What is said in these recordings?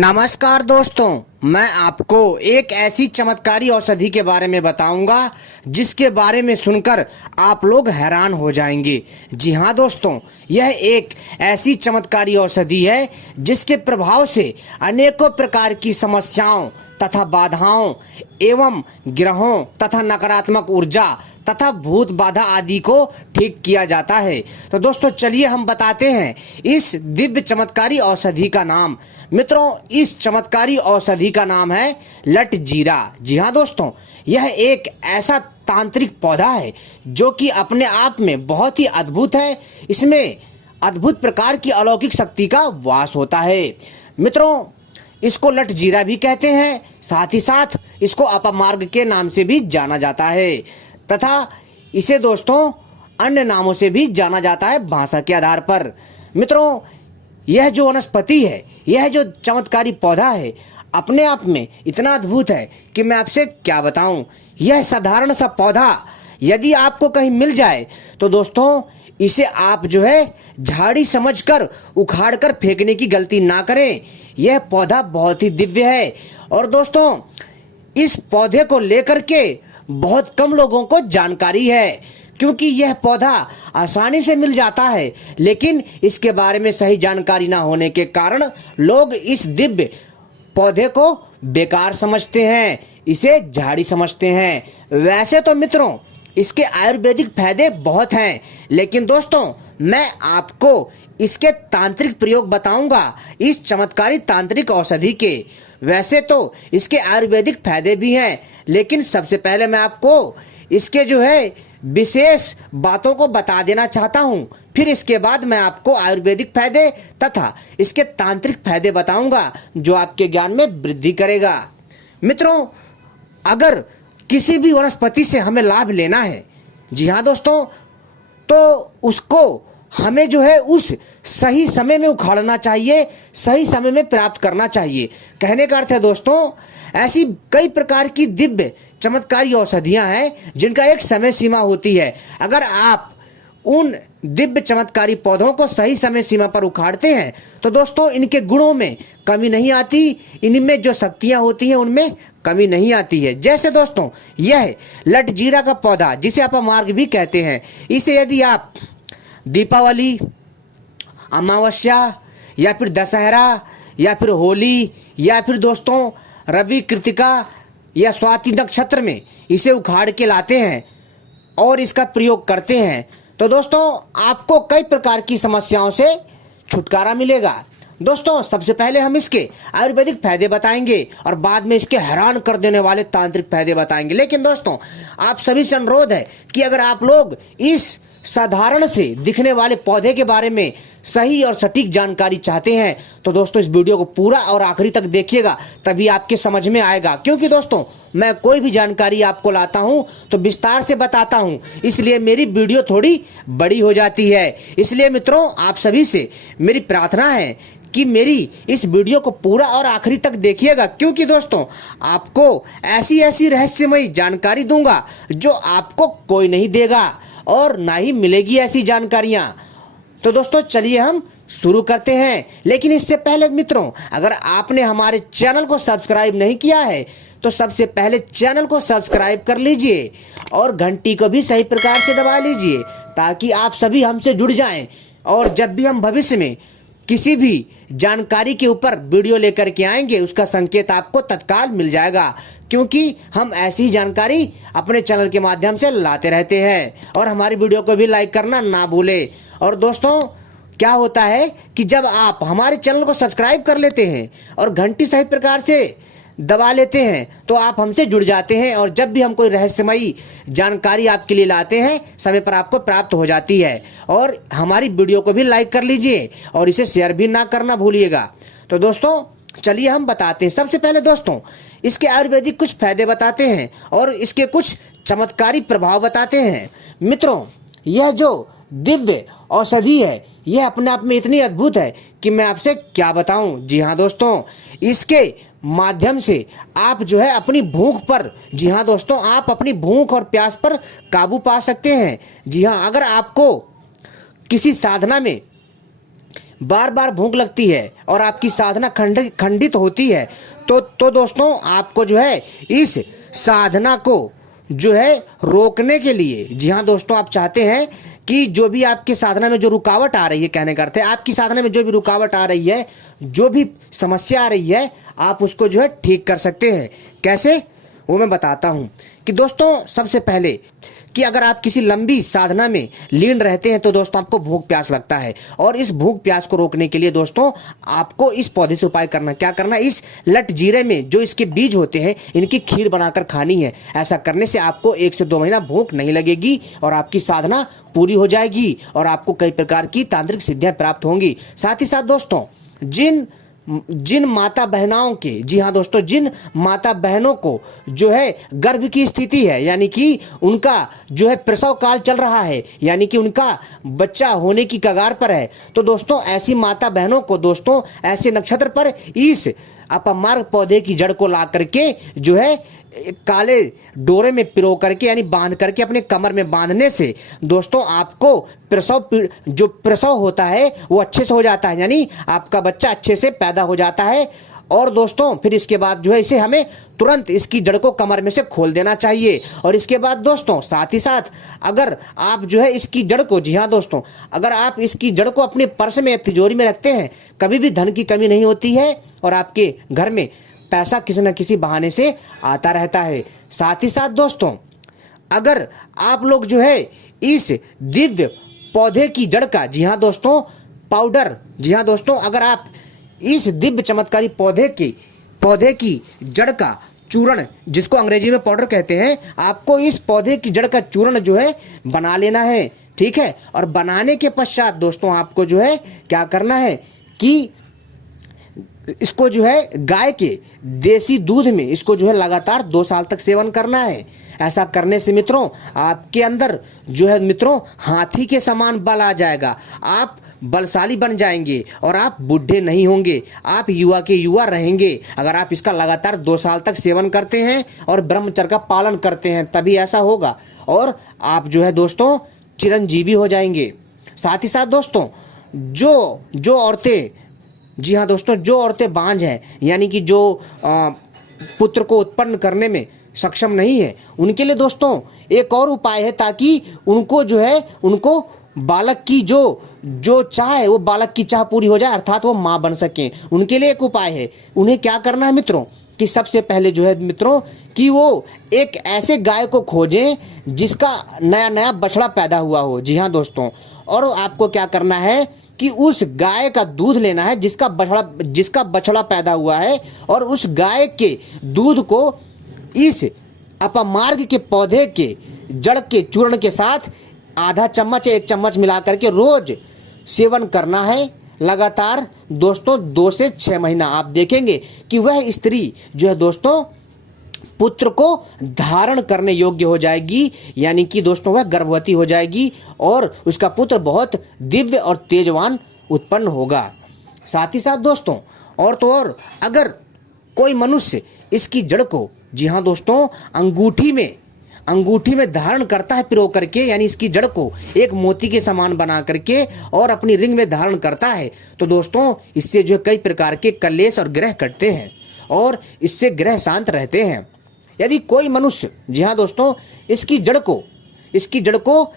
नमस्कार दोस्तों, मैं आपको एक ऐसी चमत्कारी औषधि के बारे में बताऊंगा जिसके बारे में सुनकर आप लोग हैरान हो जाएंगे। जी हाँ दोस्तों, यह एक ऐसी चमत्कारी औषधि है जिसके प्रभाव से अनेकों प्रकार की समस्याओं तथा बाधाओं एवं ग्रहों तथा नकारात्मक ऊर्जा तथा भूत बाधा आदि को ठीक किया जाता है। तो दोस्तों चलिए हम बताते हैं इस दिव्य चमत्कारी औषधि का नाम। मित्रों, इस चमत्कारी औषधि का नाम है लट जीरा। जी हाँ दोस्तों, यह एक ऐसा तांत्रिक पौधा है जो कि अपने आप में बहुत ही अद्भुत है। इसमें अद्भुत प्रकार की अलौकिक शक्ति का वास होता है। मित्रों, इसको लट जीरा भी कहते हैं, साथ ही साथ इसको अपमार्ग के नाम से भी जाना जाता है तथा इसे दोस्तों अन्य नामों से भी जाना जाता है भाषा के आधार पर। मित्रों, यह जो वनस्पति है, यह जो चमत्कारी पौधा है, अपने आप में इतना अद्भुत है कि मैं आपसे क्या बताऊं। यह साधारण सा पौधा यदि आपको कहीं मिल जाए तो दोस्तों इसे आप जो है झाड़ी समझकर उखाड़कर फेंकने की गलती ना करें। यह पौधा बहुत ही दिव्य है और दोस्तों इस पौधे को लेकर के बहुत कम लोगों को जानकारी है, क्योंकि यह पौधा आसानी से मिल जाता है, लेकिन इसके बारे में सही जानकारी ना होने के कारण लोग इस दिव्य पौधे को बेकार समझते हैं, इसे झाड़ी समझते हैं। वैसे तो मित्रों इसके आयुर्वेदिक फायदे बहुत हैं, लेकिन दोस्तों मैं आपको इसके तांत्रिक प्रयोग बताऊंगा इस चमत्कारी तांत्रिक औषधि के। वैसे तो इसके आयुर्वेदिक फायदे भी हैं, लेकिन सबसे पहले मैं आपको इसके जो है विशेष बातों को बता देना चाहता हूं। फिर इसके बाद मैं आपको आयुर्वेदिक फायदे तथा इसके तांत्रिक फायदे बताऊंगा जो आपके ज्ञान में वृद्धि करेगा। मित्रों, अगर किसी भी वनस्पति से हमें लाभ लेना है, जी हाँ दोस्तों, तो उसको हमें जो है उस सही समय में उखाड़ना चाहिए, सही समय में प्राप्त करना चाहिए। कहने का अर्थ है दोस्तों, ऐसी कई प्रकार की दिव्य चमत्कारी औषधियां हैं जिनका एक समय सीमा होती है। अगर आप उन दिव्य चमत्कारी पौधों को सही समय सीमा पर उखाड़ते हैं तो दोस्तों इनके गुणों में कमी नहीं आती, इनमें जो शक्तियां होती हैं उनमें कमी नहीं आती है। जैसे दोस्तों यह लट जीरा का पौधा, जिसे अपमार्ग भी कहते हैं, इसे यदि आप दीपावली, अमावस्या या फिर दशहरा या फिर होली या फिर दोस्तों रवि कृतिका या स्वाति नक्षत्र में इसे उखाड़ के लाते हैं और इसका प्रयोग करते हैं तो दोस्तों आपको कई प्रकार की समस्याओं से छुटकारा मिलेगा। दोस्तों सबसे पहले हम इसके आयुर्वेदिक फायदे बताएंगे और बाद में इसके हैरान कर देने वाले तांत्रिक फायदे बताएंगे। लेकिन दोस्तों आप सभी से अनुरोध है कि अगर आप लोग इस साधारण से दिखने वाले पौधे के बारे में सही और सटीक जानकारी चाहते हैं तो दोस्तों इस वीडियो को पूरा और आखिरी तक देखिएगा, तभी आपके समझ में आएगा। क्योंकि दोस्तों मैं कोई भी जानकारी आपको लाता हूं तो विस्तार से बताता हूं, इसलिए मेरी वीडियो थोड़ी बड़ी हो जाती है। इसलिए मित्रों आप सभी से मेरी प्रार्थना है कि मेरी इस वीडियो को पूरा और आखिरी तक देखिएगा, क्योंकि दोस्तों आपको ऐसी ऐसी रहस्यमयी जानकारी दूंगा जो आपको कोई नहीं देगा और ना ही मिलेगी ऐसी जानकारियां। तो दोस्तों चलिए हम शुरू करते हैं। लेकिन इससे पहले मित्रों, अगर आपने हमारे चैनल को सब्सक्राइब नहीं किया है तो सबसे पहले चैनल को सब्सक्राइब कर लीजिए और घंटी को भी सही प्रकार से दबा लीजिए ताकि आप सभी हमसे जुड़ जाएं और जब भी हम भविष्य में किसी भी जानकारी के ऊपर वीडियो लेकर के आएंगे उसका संकेत आपको तत्काल मिल जाएगा, क्योंकि हम ऐसी जानकारी अपने चैनल के माध्यम से लाते रहते हैं। और हमारी वीडियो को भी लाइक करना ना भूलें। और दोस्तों क्या होता है कि जब आप हमारे चैनल को सब्सक्राइब कर लेते हैं और घंटी सही प्रकार से दबा लेते हैं तो आप हमसे जुड़ जाते हैं और जब भी हम कोई रहस्यमयी जानकारी आपके लिए लाते हैं समय पर आपको प्राप्त हो जाती है। और हमारी वीडियो को भी लाइक कर लीजिए और इसे शेयर भी ना करना भूलिएगा। तो दोस्तों चलिए हम बताते हैं। सबसे पहले दोस्तों इसके आयुर्वेदिक कुछ फायदे बताते हैं और इसके कुछ चमत्कारी प्रभाव बताते हैं। मित्रों यह जो दिव्य औषधि है यह अपने आप में इतनी अद्भुत है कि मैं आपसे क्या बताऊं। जी हाँ दोस्तों, इसके माध्यम से आप जो है अपनी भूख पर, जी हाँ दोस्तों, आप अपनी भूख और प्यास पर काबू पा सकते हैं। जी हाँ, अगर आपको किसी साधना में बार बार भूख लगती है और आपकी साधना खंडित होती है, तो दोस्तों आपको जो है इस साधना को जो है रोकने के लिए, जी हाँ दोस्तों, आप चाहते हैं कि जो भी आपकी साधना में जो रुकावट आ रही है, कहने का अर्थ है आपकी साधना में जो भी रुकावट आ रही है, जो भी समस्या आ रही है, आप उसको जो है ठीक कर सकते हैं। कैसे, वो मैं बताता हूं कि दोस्तों सबसे पहले कि अगर आप किसी लंबी साधना में लीन रहते हैं तो दोस्तों आपको भूख प्यास लगता है, और इस भूख प्यास को रोकने के लिए दोस्तों आपको इस पौधे से उपाय करना, क्या करना, इस लट जीरे में जो इसके बीज होते हैं इनकी खीर बनाकर खानी है। ऐसा करने से आपको 1 से 2 महीना भूख नहीं लगेगी और आपकी साधना पूरी हो जाएगी और आपको कई प्रकार की तांत्रिक सिद्धियां प्राप्त होंगी। साथ ही साथ दोस्तों जिन माता बहनाओं के, जी हाँ दोस्तों, जिन माता बहनों को जो है गर्भ की स्थिति है, यानी कि उनका जो है प्रसव काल चल रहा है, यानी कि उनका बच्चा होने की कगार पर है, तो दोस्तों ऐसी माता बहनों को दोस्तों ऐसे नक्षत्र पर इस अपमार्ग पौधे की जड़ को ला करके जो है काले डोरे में पिरो करके, यानी बांध करके अपने कमर में बांधने से दोस्तों आपको जो प्रसव होता है वो अच्छे से हो जाता है, यानी आपका बच्चा अच्छे से पैदा हो जाता है। और दोस्तों फिर इसके बाद जो है इसे हमें तुरंत इसकी जड़ को कमर में से खोल देना चाहिए। और इसके बाद दोस्तों साथ ही साथ अगर आप जो है इसकी जड़ को, जी हाँ दोस्तों, अगर आप इसकी जड़ को अपने पर्स में, तिजोरी में रखते हैं, कभी भी धन की कमी नहीं होती है और आपके घर में पैसा किसी न किसी बहाने से आता रहता है। साथ ही साथ दोस्तों अगर आप लोग जो है इस दिव्य पौधे की जड़ का, जी हाँ दोस्तों, पाउडर, जी हाँ दोस्तों, अगर आप इस दिव्य चमत्कारी पौधे की जड़ का चूर्ण, जिसको अंग्रेजी में पाउडर कहते हैं, आपको इस पौधे की जड़ का चूर्ण जो है बना लेना है, ठीक है। और बनाने के पश्चात दोस्तों आपको जो है क्या करना है कि इसको जो है गाय के देसी दूध में इसको जो है लगातार 2 साल तक सेवन करना है। ऐसा करने से मित्रों आपके अंदर जो है मित्रों हाथी के समान बल आ जाएगा, आप बलशाली बन जाएंगे और आप बूढ़े नहीं होंगे, आप युवा के युवा रहेंगे। अगर आप इसका लगातार 2 साल तक सेवन करते हैं और ब्रह्मचर्य का पालन करते हैं तभी ऐसा होगा, और आप जो है दोस्तों चिरंजीवी हो जाएंगे। साथ ही साथ दोस्तों जो औरतें, जी हाँ दोस्तों, जो औरतें बांझ हैं, यानी कि जो पुत्र को उत्पन्न करने में सक्षम नहीं है, उनके लिए दोस्तों एक और उपाय है, ताकि उनको जो है उनको बालक की जो चाह है वो बालक की चाह पूरी हो जाए, अर्थात वो माँ बन सकें। उनके लिए एक उपाय है, उन्हें क्या करना है मित्रों कि सबसे पहले जो है मित्रों कि वो एक ऐसे गाय को खोजें जिसका नया नया बछड़ा पैदा हुआ हो, जी हाँ दोस्तों, और आपको क्या करना है कि उस गाय का दूध लेना है जिसका बछड़ा पैदा हुआ है, और उस गाय के दूध को इस अपमार्ग के पौधे के जड़ के चूर्ण के साथ आधा चम्मच या 1 चम्मच मिला करके रोज सेवन करना है लगातार दोस्तों 2 से 6 महीना। आप देखेंगे कि वह स्त्री जो है दोस्तों पुत्र को धारण करने योग्य हो जाएगी, यानी कि दोस्तों वह गर्भवती हो जाएगी और उसका पुत्र बहुत दिव्य और तेजवान उत्पन्न होगा। साथ ही साथ दोस्तों और तो और अगर कोई मनुष्य इसकी जड़ को, जी हाँ दोस्तों, अंगूठी में धारण करता है पिरो करके, यानी इसकी जड़ को एक मोती के समान बना करके और अपनी रिंग में धारण करता है, तो दोस्तों इससे जो कई प्रकार के कलेश और ग्रह कटते हैं और इससे ग्रह शांत रहते हैं। यदि कोई मनुष्य, जी हाँ दोस्तों, इसकी जड़ को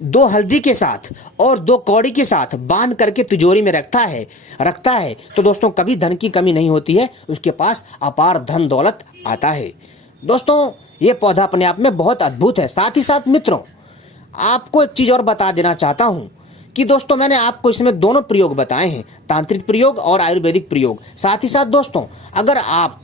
2 हल्दी के साथ और 2 कौड़ी के साथ बांध करके तिजोरी में रखता है तो दोस्तों कभी धन की कमी नहीं होती है, उसके पास अपार धन दौलत आता है। दोस्तों ये पौधा अपने आप में बहुत अद्भुत है। साथ ही साथ मित्रों आपको एक चीज और बता देना चाहता हूं कि दोस्तों मैंने आपको इसमें दोनों प्रयोग बताए हैं, तांत्रिक प्रयोग और आयुर्वेदिक प्रयोग। साथ ही साथ दोस्तों अगर आप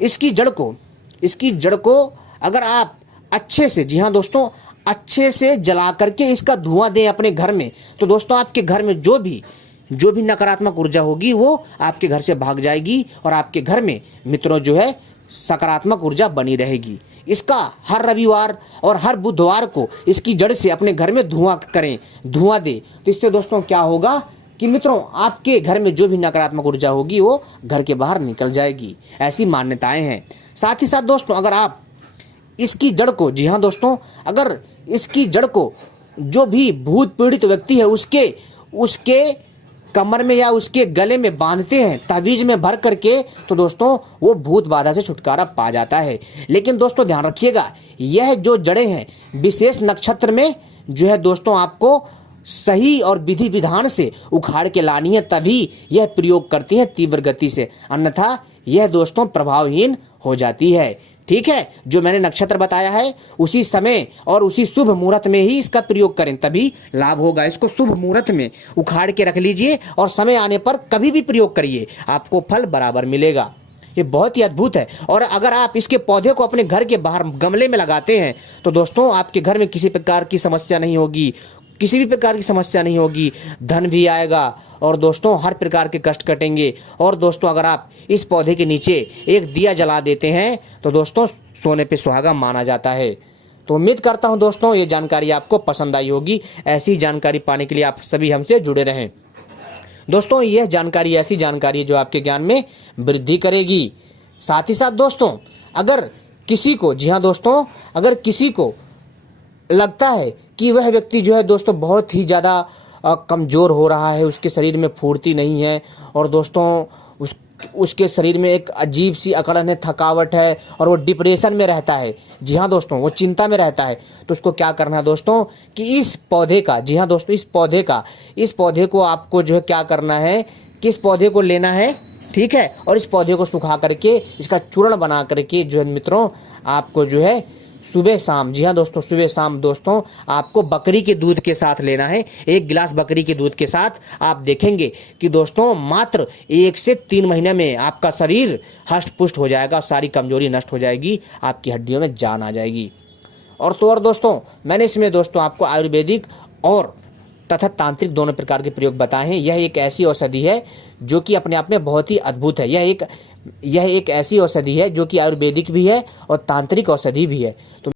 इसकी जड़ को अगर आप अच्छे से, जी हाँ दोस्तों, अच्छे से जला करके इसका धुआं दें अपने घर में, तो दोस्तों आपके घर में जो भी नकारात्मक ऊर्जा होगी वो आपके घर से भाग जाएगी और आपके घर में मित्रों जो है सकारात्मक ऊर्जा बनी रहेगी। इसका हर रविवार और हर बुधवार को इसकी जड़ से अपने घर में धुआं दें, तो इससे दोस्तों क्या होगा कि मित्रों आपके घर में जो भी नकारात्मक ऊर्जा होगी वो घर के बाहर निकल जाएगी। ऐसी मान्यताएं हैं। साथ ही साथ दोस्तों अगर आप इसकी जड़ को, जी हाँ दोस्तों, अगर इसकी जड़ को जो भी भूत पीड़ित व्यक्ति है उसके कमर में या उसके गले में बांधते हैं तावीज में भर करके, तो दोस्तों वो भूत बाधा से छुटकारा पा जाता है। लेकिन दोस्तों ध्यान रखिएगा, यह जो जड़ें हैं विशेष नक्षत्र में जो है दोस्तों आपको सही और विधि विधान से उखाड़ के लानी है, तभी यह प्रयोग करती है तीव्र गति से, अन्यथा यह दोस्तों प्रभावहीन हो जाती है। ठीक है, जो मैंने नक्षत्र बताया है उसी समय और उसी शुभ मुहूर्त में ही इसका प्रयोग करें, तभी लाभ होगा। इसको शुभ मुहूर्त में उखाड़ के रख लीजिए और समय आने पर कभी भी प्रयोग करिए, आपको फल बराबर मिलेगा। ये बहुत ही अद्भुत है। और अगर आप इसके पौधे को अपने घर के बाहर गमले में लगाते हैं तो दोस्तों आपके घर में किसी प्रकार की समस्या नहीं होगी, किसी भी प्रकार की समस्या नहीं होगी, धन भी आएगा और दोस्तों हर प्रकार के कष्ट कटेंगे। और दोस्तों अगर आप इस पौधे के नीचे एक दिया जला देते हैं तो दोस्तों सोने पे सुहागा माना जाता है। तो उम्मीद करता हूं दोस्तों ये जानकारी आपको पसंद आई होगी। ऐसी जानकारी पाने के लिए आप सभी हमसे जुड़े रहें। दोस्तों यह जानकारी ऐसी जानकारी है जो आपके ज्ञान में वृद्धि करेगी। साथ ही साथ दोस्तों अगर किसी को, जी हाँ दोस्तों, अगर किसी को लगता है कि वह व्यक्ति जो है दोस्तों बहुत ही ज़्यादा कमज़ोर हो रहा है, उसके शरीर में फुर्ती नहीं है और दोस्तों उसके शरीर में एक अजीब सी अकड़न है, थकावट है और वो डिप्रेशन में रहता है, जी हाँ दोस्तों वो चिंता में रहता है, तो उसको क्या करना है दोस्तों कि इस पौधे का, जी हाँ दोस्तों इस पौधे को आपको जो है क्या करना है कि इस पौधे को लेना है, ठीक है, और इस पौधे को सुखा करके इसका चूर्ण बना करके जो है मित्रों आपको जो है सुबह शाम, जी हाँ दोस्तों सुबह शाम दोस्तों आपको बकरी के दूध के साथ लेना है। 1 गिलास बकरी के दूध के साथ आप देखेंगे कि दोस्तों मात्र 1 से 3 महीने में आपका शरीर हष्ट पुष्ट हो जाएगा, सारी कमजोरी नष्ट हो जाएगी, आपकी हड्डियों में जान आ जाएगी। और दोस्तों मैंने इसमें दोस्तों आपको आयुर्वेदिक और तथा तांत्रिक दोनों प्रकार के प्रयोग बताए हैं। यह एक ऐसी औषधि है जो कि अपने आप में बहुत ही अद्भुत है। यह एक ऐसी औषधि है जो कि आयुर्वेदिक भी है और तांत्रिक औषधि भी है। तो